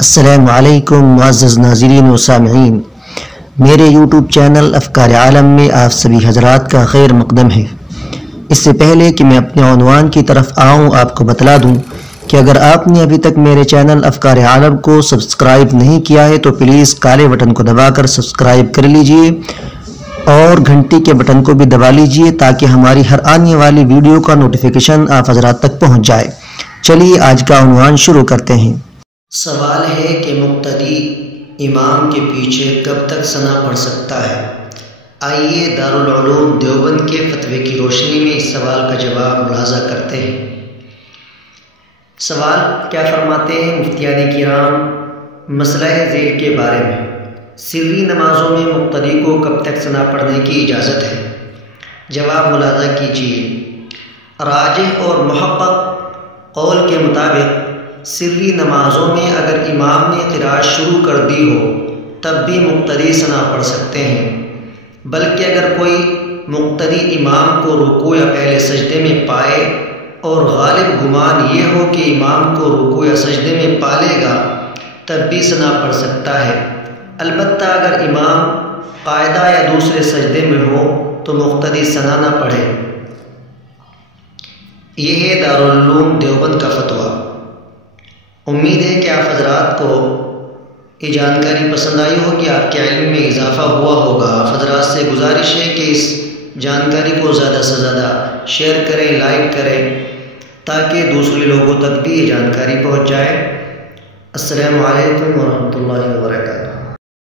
السلام علیکم معزز ناظرین و سامعین، میرے یوٹیوب چینل افکار عالم میں آپ سبھی حضرات کا خیر مقدم ہے۔ اس سے پہلے کہ میں اپنے عنوان کی طرف آؤں، آپ کو بتلا دوں کہ اگر آپ نے ابھی تک میرے چینل افکار عالم کو سبسکرائب نہیں کیا ہے تو پلیز کالے بٹن کو دبا کر سبسکرائب کر لیجئے اور گھنٹی کے بٹن کو بھی دبا لیجئے تاکہ ہماری ہر آنے والی ویڈیو کا نوٹیفیکیشن آپ حضرات تک پہنچ جائے۔ چلیے آج کا عنوان شروع کرتے ہیں۔ سوال ہے کہ مقتدی امام کے پیچھے کب تک ثنا پڑھ سکتا ہے؟ آئیے دارالعلوم دیوبند کے فتوے کی روشنی میں اس سوال کا جواب ملاحظہ کرتے ہیں۔ سوال کیا فرماتے ہیں مفتیان کرام مسئلہ ذیل کے بارے میں؟ سری نمازوں میں مقتدی کو کب تک ثنا پڑھنے کی اجازت ہے؟ جواب ملاحظہ کیجیے۔ راجح اور محقق قول کے مطابق سری نمازوں میں اگر امام نے قراءت شروع کر دی ہو تب بھی مقتدی ثنا پڑھ سکتے ہیں، بلکہ اگر کوئی مقتدی امام کو رکوع یا پہلے سجدے میں پائے اور غالب گمان یہ ہو کہ امام کو رکوع یا سجدے میں پا لے گا تب بھی ثنا پڑھ سکتا ہے، البتہ اگر امام قاعدہ یا دوسرے سجدے میں ہو تو مقتدی ثنا نہ پڑھے۔ یہ ہے دارالعلوم دیوبند کا فتویٰ۔ امید ہے کہ آپ حضرات کو یہ جانکاری پسند آئی ہوگی، آپ کے علم میں اضافہ ہوا ہوگا۔ آپ حضرات سے گزارش ہے کہ اس جانکاری کو زیادہ سے زیادہ شیئر کریں، لائک کریں تاکہ دوسرے لوگوں تک بھی یہ جانکاری پہنچ جائے۔ السلام علیکم ورحمۃ اللہ وبرکاتہ۔